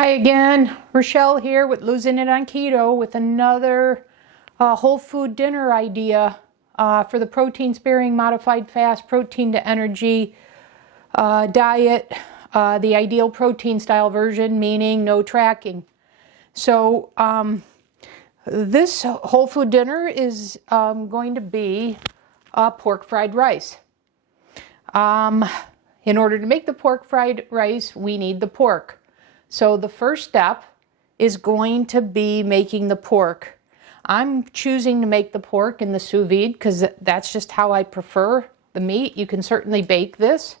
Hi again, Rochelle here with Losing It on Keto with another whole food dinner idea for the protein sparing modified fast protein to energy diet, the ideal protein style version, meaning no tracking. So this whole food dinner is going to be pork fried rice. In order to make the pork fried rice, we need the pork. So the first step is going to be making the pork. I'm choosing to make the pork in the sous vide because that's just how I prefer the meat. You can certainly bake this.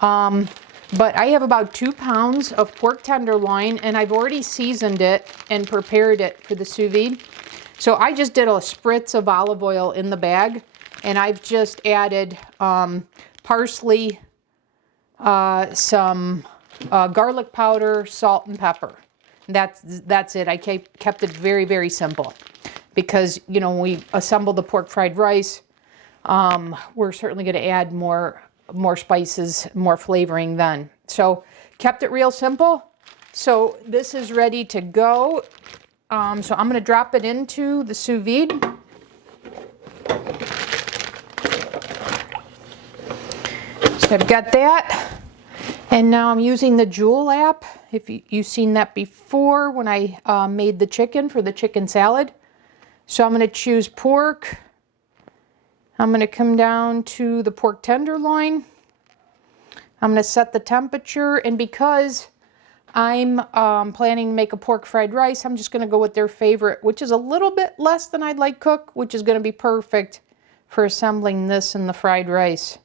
But I have about 2 pounds of pork tenderloin and I've already seasoned it and prepared it for the sous vide. So I just did a spritz of olive oil in the bag and I've just added parsley, some garlic powder, salt, and pepper. That's it. I kept it very, very simple because, you know, when we assemble the pork fried rice, we're certainly going to add more spices, more flavoring then. So kept it real simple. So this is ready to go. So I'm going to drop it into the sous vide. So I've got that. And now I'm using the Joule app. If you've seen that before when I made the chicken for the chicken salad. So I'm going to choose pork. I'm going to come down to the pork tenderloin. I'm going to set the temperature. And because I'm planning to make a pork fried rice, I'm just going to go with their favorite, which is a little bit less than I'd like cooked, which is going to be perfect for assembling this in the fried rice.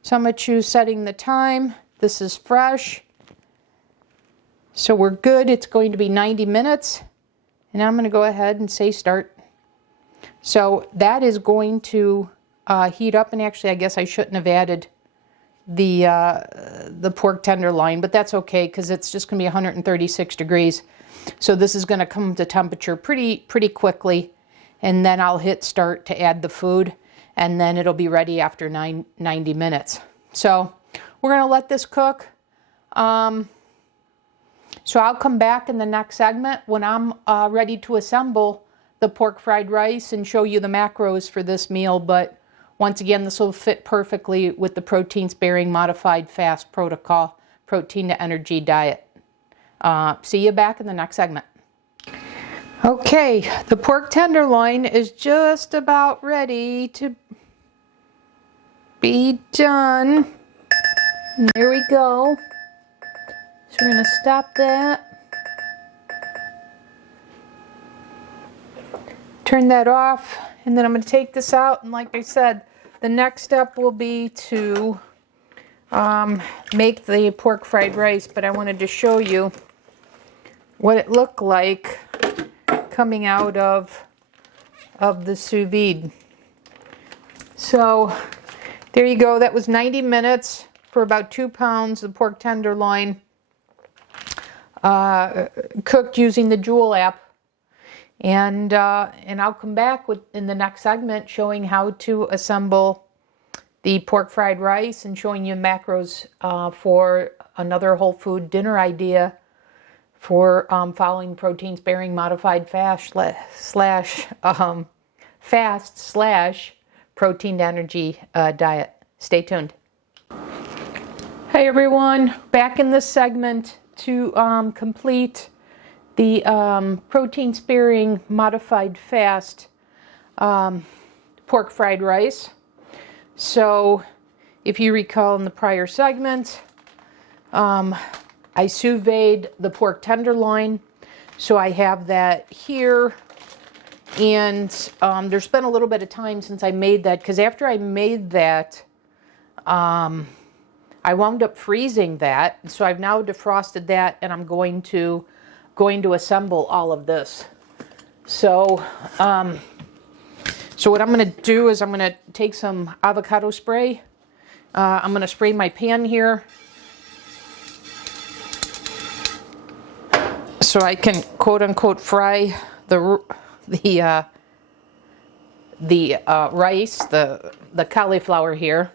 So I'm going to choose setting the time. This is fresh. So we're good. It's going to be 90 minutes. And I'm going to go ahead and say start. So that is going to heat up. And actually, I guess I shouldn't have added the pork tenderloin, but that's okay because it's just going to be 136 degrees. So this is going to come to temperature pretty quickly. And then I'll hit start to add the food. And then it'll be ready after 90 minutes. So we're going to let this cook. So I'll come back in the next segment when I'm ready to assemble the pork fried rice and show you the macros for this meal. But once again, this will fit perfectly with the protein sparing modified fast protocol, protein to energy diet. See you back in the next segment. Okay, the pork tenderloin is just about ready to be done. There we go. So we're going to stop that. Turn that off. And then I'm going to take this out. And like I said, the next step will be to make the pork fried rice. But I wanted to show you what it looked like coming out of the sous vide. So there you go. That was 90 minutes. For about 2 pounds of pork tenderloin, cooked using the Joule app, and I'll come back in the next segment showing how to assemble the pork fried rice and showing you macros for another whole food dinner idea for following protein sparing modified fast protein to energy diet. Stay tuned. Hey everyone, back in this segment to complete the protein sparing modified fast pork fried rice. So if you recall in the prior segment, I sous vide the pork tenderloin. So I have that here. And there's been a little bit of time since I made that because after I made that, I wound up freezing that, so I've now defrosted that, and I'm going to assemble all of this. So, so what I'm going to do is I'm going to take some avocado spray. I'm going to spray my pan here, so I can quote unquote fry the rice, the cauliflower here.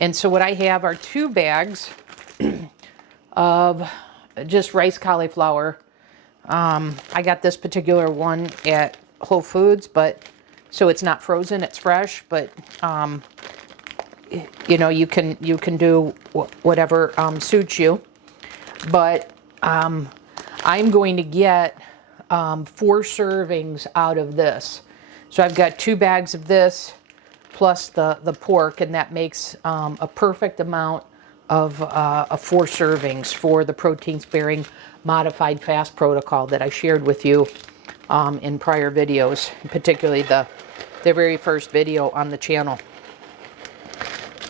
And so what I have are 2 bags of just rice cauliflower. I got this particular one at Whole Foods, but so it's not frozen, it's fresh, but you know, you can do whatever suits you. But I'm going to get 4 servings out of this. So I've got 2 bags of this plus the pork, and that makes a perfect amount of 4 servings for the protein sparing modified fast protocol that I shared with you in prior videos, particularly the very first video on the channel.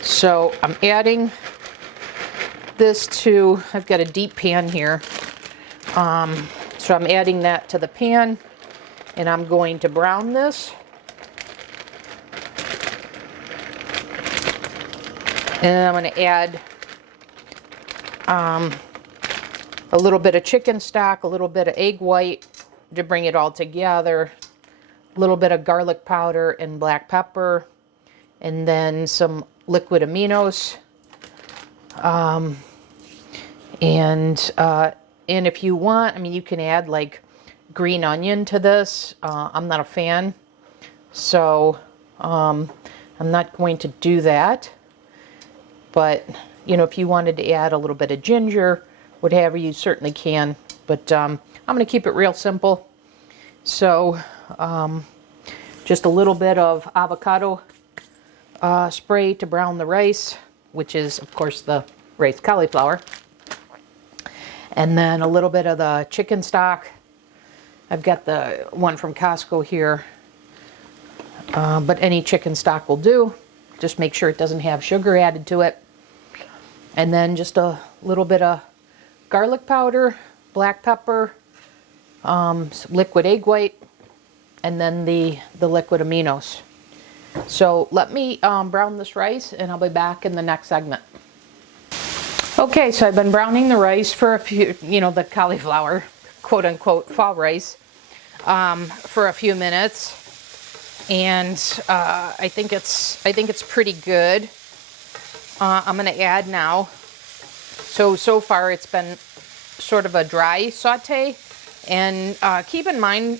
So I'm adding this to, I've got a deep pan here. So I'm adding that to the pan, and I'm going to brown this. And I'm going to add a little bit of chicken stock, a little bit of egg white to bring it all together, a little bit of garlic powder and black pepper, and then some liquid aminos. And if you want, I mean, you can add like green onion to this. I'm not a fan, so I'm not going to do that. But, you know, if you wanted to add a little bit of ginger, whatever, you certainly can. But I'm going to keep it real simple. So just a little bit of avocado spray to brown the rice, which is, of course, the rice cauliflower. And then a little bit of the chicken stock. I've got the one from Costco here. But any chicken stock will do. Just make sure it doesn't have sugar added to it. And then just a little bit of garlic powder, black pepper, some liquid egg white, and then the liquid aminos. So let me brown this rice, and I'll be back in the next segment. Okay, so I've been browning the rice for a few, you know, the cauliflower, quote unquote, fall rice, for a few minutes. And I think it's pretty good. I'm going to add now. So far it's been sort of a dry saute. And keep in mind,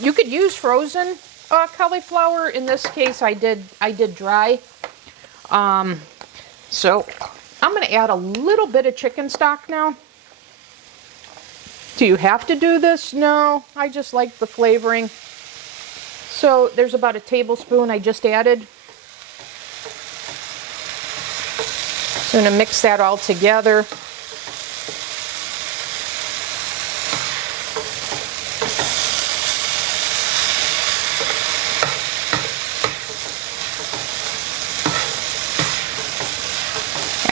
you could use frozen cauliflower. In this case, I did dry. So I'm going to add a little bit of chicken stock now. Do you have to do this? No, I just like the flavoring. So there's about a tablespoon I just added. So I'm going to mix that all together.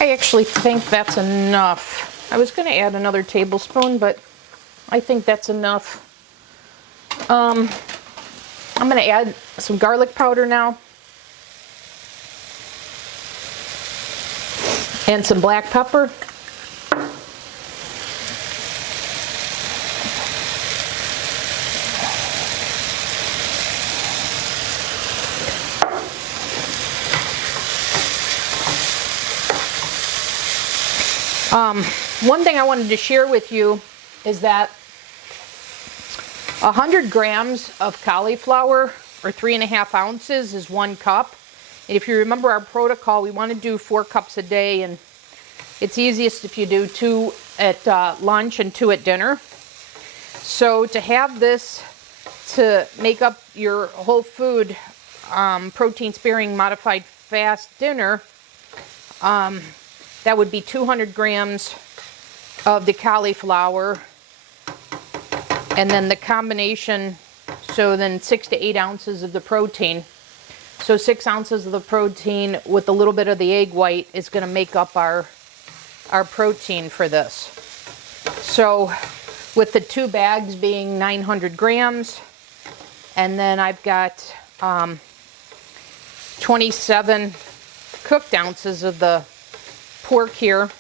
I actually think that's enough. I was going to add another tablespoon, but I think that's enough. I'm going to add some garlic powder now. And some black pepper. One thing I wanted to share with you is that 100 grams of cauliflower, or 3.5 ounces, is 1 cup. And if you remember our protocol, we want to do 4 cups a day, and it's easiest if you do 2 at lunch and 2 at dinner. So to have this to make up your whole food protein sparing modified fast dinner, that would be 200 grams of the cauliflower, and then the combination, so then 6 to 8 ounces of the protein. So 6 ounces of the protein with a little bit of the egg white is going to make up our protein for this. So with the 2 bags being 900 grams, and then I've got 27 cooked ounces of the pork here.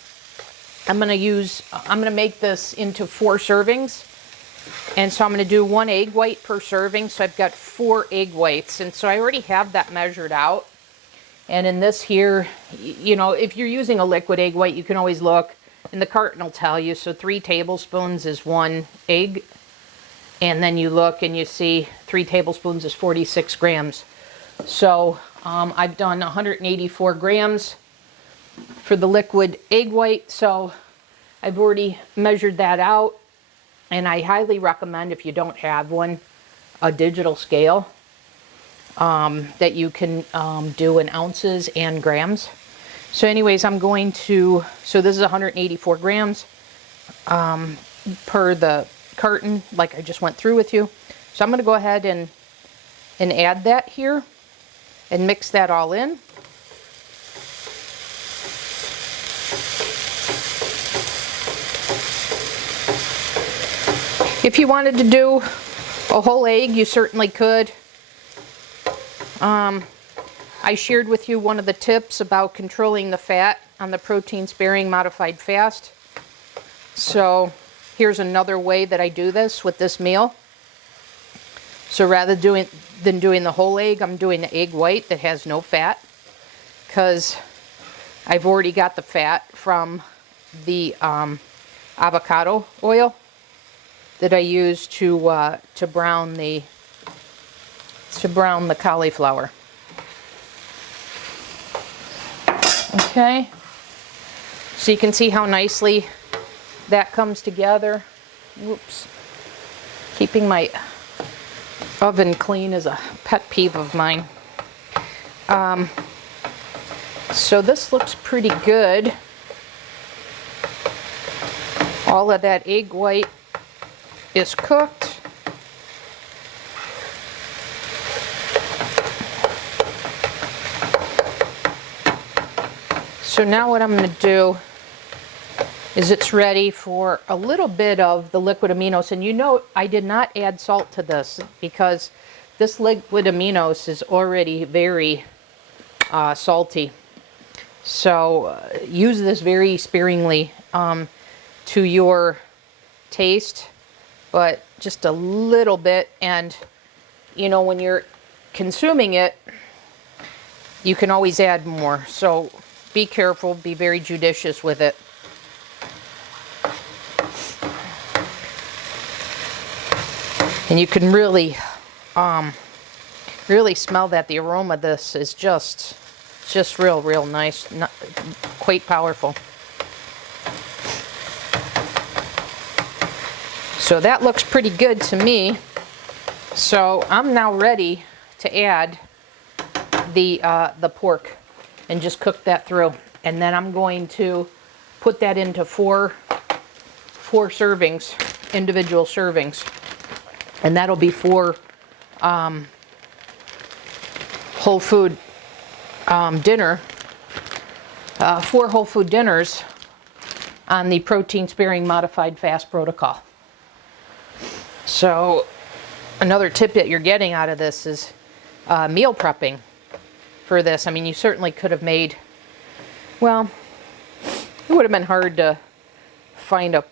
I'm going to make this into 4 servings. And so I'm going to do 1 egg white per serving. So I've got 4 egg whites. And so I already have that measured out. And in this here, you know, if you're using a liquid egg white, you can always look and the carton will tell you. So 3 tablespoons is 1 egg. And then you look and you see 3 tablespoons is 46 grams. So I've done 184 grams for the liquid egg white. So I've already measured that out. And I highly recommend, if you don't have one, a digital scale that you can do in ounces and grams. So anyways, I'm going to, so this is 184 grams per the carton, like I just went through with you. So I'm going to go ahead and add that here and mix that all in. If you wanted to do a whole egg, you certainly could. I shared with you one of the tips about controlling the fat on the protein sparing modified fast. So here's another way that I do this with this meal. So rather than doing the whole egg, I'm doing the egg white that has no fat, because I've already got the fat from the avocado oil that I use to brown the cauliflower. Okay, so you can see how nicely that comes together. Whoops. Keeping my oven clean is a pet peeve of mine. So this looks pretty good. All of that egg white is cooked. So now what I'm going to do is it's ready for a little bit of the liquid aminos. And you know, I did not add salt to this because this liquid aminos is already very salty. So use this very sparingly to your taste, but just a little bit. And you know, when you're consuming it, you can always add more. So be careful, be very judicious with it. And you can really, really smell that. The aroma of this is just real nice, quite powerful. So that looks pretty good to me. So I'm now ready to add the pork and just cook that through. And then I'm going to put that into four servings, individual servings. And that'll be 4 whole food dinner, 4 whole food dinners on the protein sparing modified fast protocol. So another tip that you're getting out of this is meal prepping for this. I mean, you certainly could have made, well, it would have been hard to find a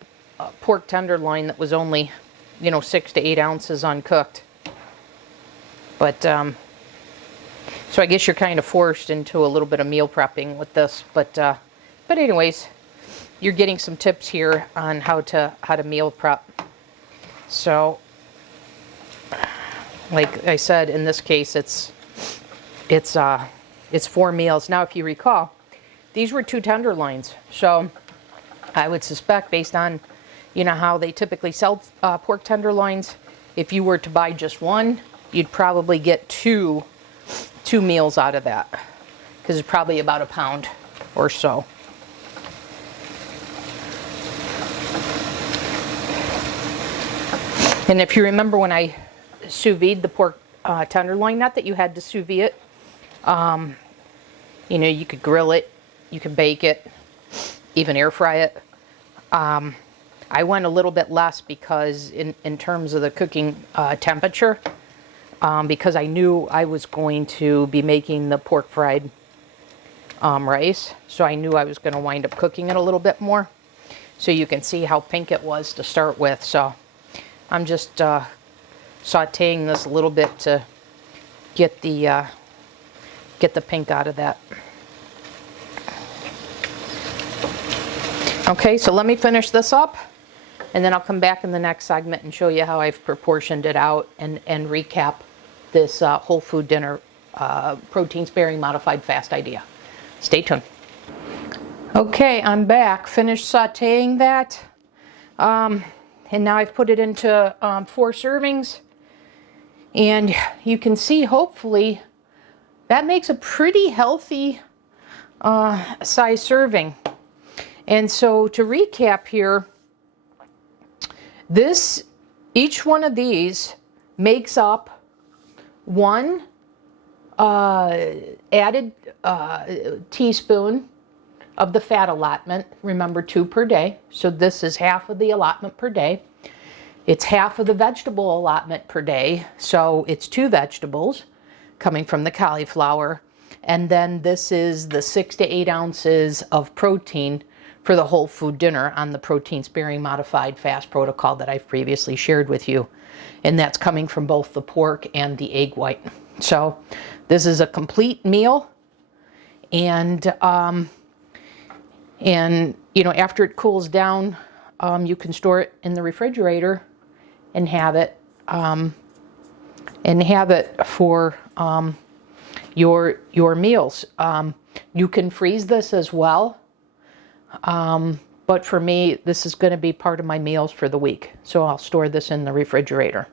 pork tenderloin that was only, you know, 6 to 8 ounces uncooked. But so I guess you're kind of forced into a little bit of meal prepping with this. But anyways, you're getting some tips here on how to meal prep. So, like I said, in this case, it's 4 meals. Now, if you recall, these were 2 tenderloins. So I would suspect, based on, you know, how they typically sell pork tenderloins, if you were to buy just one, you'd probably get two meals out of that, because it's probably about a pound or so. And if you remember when I sous vide the pork tenderloin, not that you had to sous vide it, you know, you could grill it, you could bake it, even air fry it. I went a little bit less because in terms of the cooking temperature, because I knew I was going to be making the pork fried rice. So I knew I was going to wind up cooking it a little bit more. So you can see how pink it was to start with. So I'm just sauteing this a little bit to get the pink out of that. Okay, so let me finish this up, and then I'll come back in the next segment and show you how I've proportioned it out and recap this whole food dinner protein sparing modified fast idea. Stay tuned. Okay, I'm back. Finished sauteing that. And now I've put it into 4 servings. And you can see, hopefully, that makes a pretty healthy size serving. And so to recap here, each one of these makes up 1 added teaspoon of the fat allotment. Remember, 2 per day. So this is half of the allotment per day. It's half of the vegetable allotment per day. So it's 2 vegetables coming from the cauliflower. And then this is the 6 to 8 ounces of protein for the whole food dinner on the protein sparing modified fast protocol that I've previously shared with you. And that's coming from both the pork and the egg white. So this is a complete meal. And you know, after it cools down, you can store it in the refrigerator and have it for your meals. You can freeze this as well, but for me, this is going to be part of my meals for the week, so I'll store this in the refrigerator.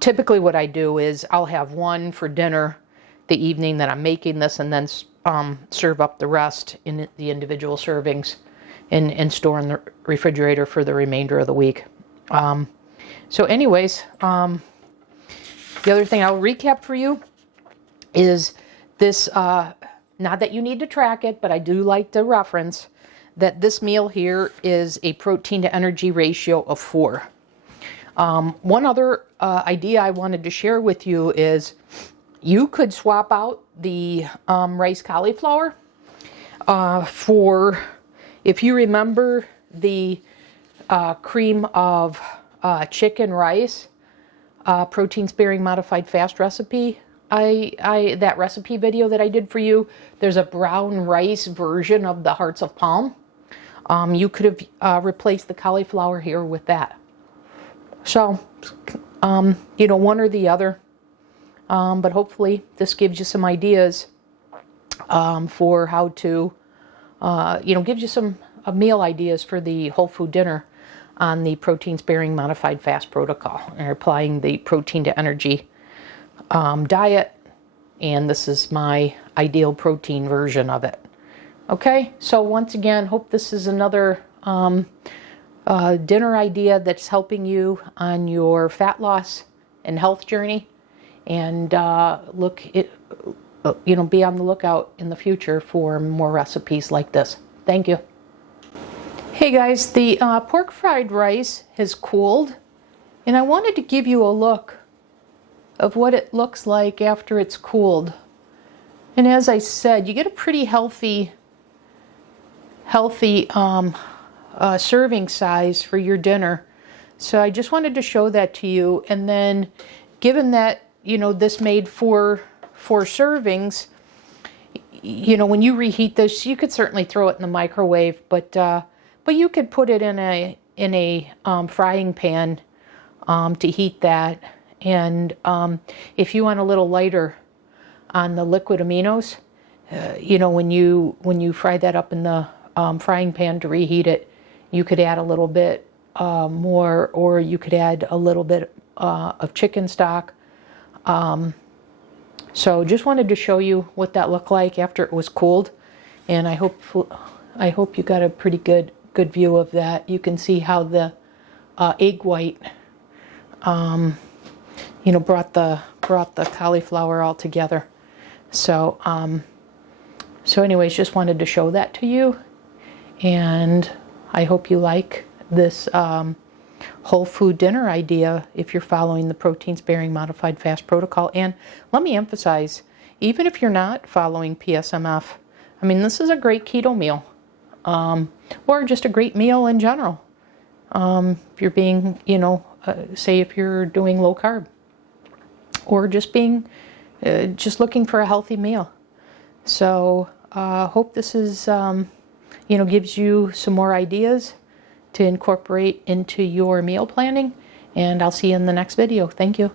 Typically what I do is I'll have 1 for dinner the evening that I'm making this, and then serve up the rest in the individual servings and store in the refrigerator for the remainder of the week. So anyways, the other thing I'll recap for you is this, not that you need to track it, but I do like to reference that this meal here is a protein to energy ratio of 4. One other idea I wanted to share with you is you could swap out the rice cauliflower for, if you remember the cream of chicken rice protein sparing modified fast recipe, that recipe video that I did for you, there's a brown rice version of the hearts of palm. You could have replaced the cauliflower here with that. So, you know, one or the other. But hopefully this gives you some ideas for how to, you know, gives you some meal ideas for the whole food dinner on the protein sparing modified fast protocol, and applying the protein to energy diet. And this is my ideal protein version of it. Okay, so once again, hope this is another dinner idea that's helping you on your fat loss and health journey. And be on the lookout in the future for more recipes like this. Thank you. Hey guys, the pork fried rice has cooled, and I wanted to give you a look of what it looks like after it's cooled. And as I said, you get a pretty healthy serving size for your dinner. So I just wanted to show that to you. And then, given that, you know, this made 4 servings, you know, when you reheat this, you could certainly throw it in the microwave, but you could put it in a frying pan to heat that. And if you want a little lighter on the liquid aminos, you know, when you fry that up in the frying pan to reheat it, you could add a little bit more, or you could add a little bit of chicken stock. So just wanted to show you what that looked like after it was cooled, and I hope you got a pretty good view of that. You can see how the egg white, you know, brought the cauliflower all together. So anyways, just wanted to show that to you, and I hope you like this whole food dinner idea if you're following the protein sparing modified fast protocol. And let me emphasize, even if you're not following PSMF, I mean, this is a great keto meal, or just a great meal in general. If you're being, you know, say if you're doing low carb, or just looking for a healthy meal. So hope this is gives you some more ideas to incorporate into your meal planning. And I'll see you in the next video. Thank you.